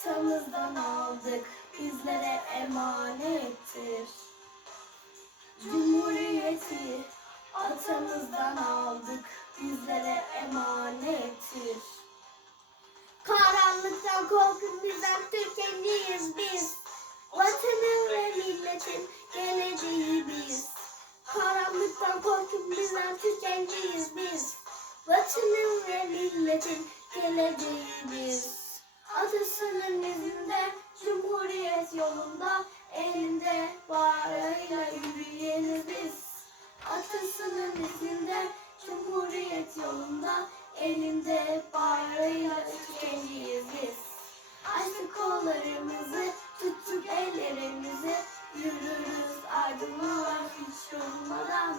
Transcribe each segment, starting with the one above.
atamızdan aldık bizlere emanettir. Cumhuriyeti atamızdan aldık bizlere emanettir. Karanlıktan korkun bizden Türkiye'liyiz biz. Vatanın ve milletin geleceği biz. Karanlıktan korkun bizden Türkiye'liyiz biz. Vatanın ve milletin geleceği biz. Elinde bayrağıyla tükeniyiz biz. Açtık kollarımızı, tuttuk ellerimizi, yürürüz aydınlığa hiç yorulmadan.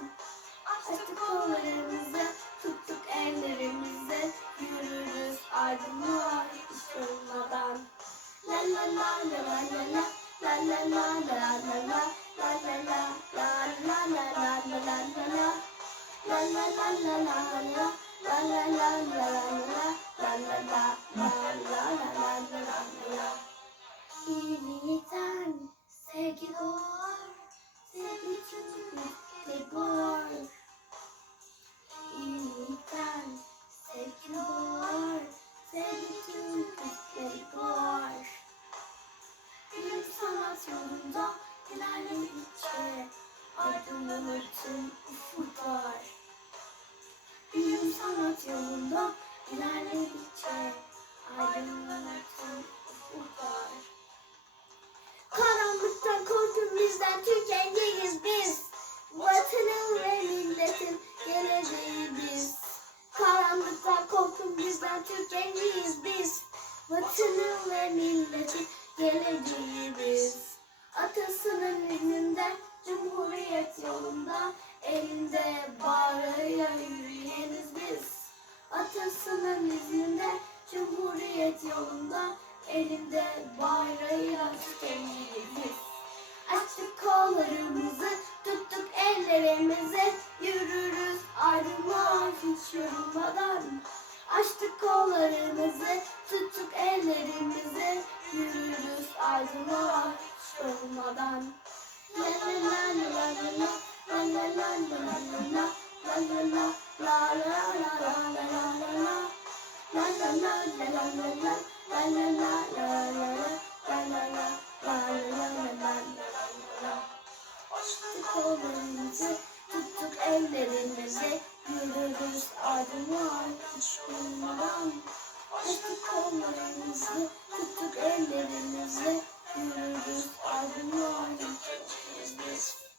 Açtık kollarımızı, tuttuk ellerimizi, yürürüz aydınlığa hiç yorulmadan. La la la la la la la, la la la la la la, la la la la la la la la la la la. La la la la la İyi sen sevgi doğar, sevgi çocuk bitti boğar. İyi sen sevgi doğar, sevgi çocuk bitti boğar. Bilim sanat yolunda ilerledikçe aydınlanır tüm ufuklar anlat yolunda Yolunda, elinde bayrağıyla biz. Açtık kollarımızı, tuttuk ellerimizi, yürürüz aydınlığa hiç yorulmadan. Açtık kollarımızı, tuttuk ellerimizi, yürürüz aydınlığa hiç yorulmadan. La la la la la la, la la la la la la la la la la la. La la la la la la la, la la elimizi tuttuk ellerimizi yürürüz aydınlığa hiç durmadan. Açtık kollarımızı tuttuk ellerimizi yürürüz aydınlığa hiç durmadan.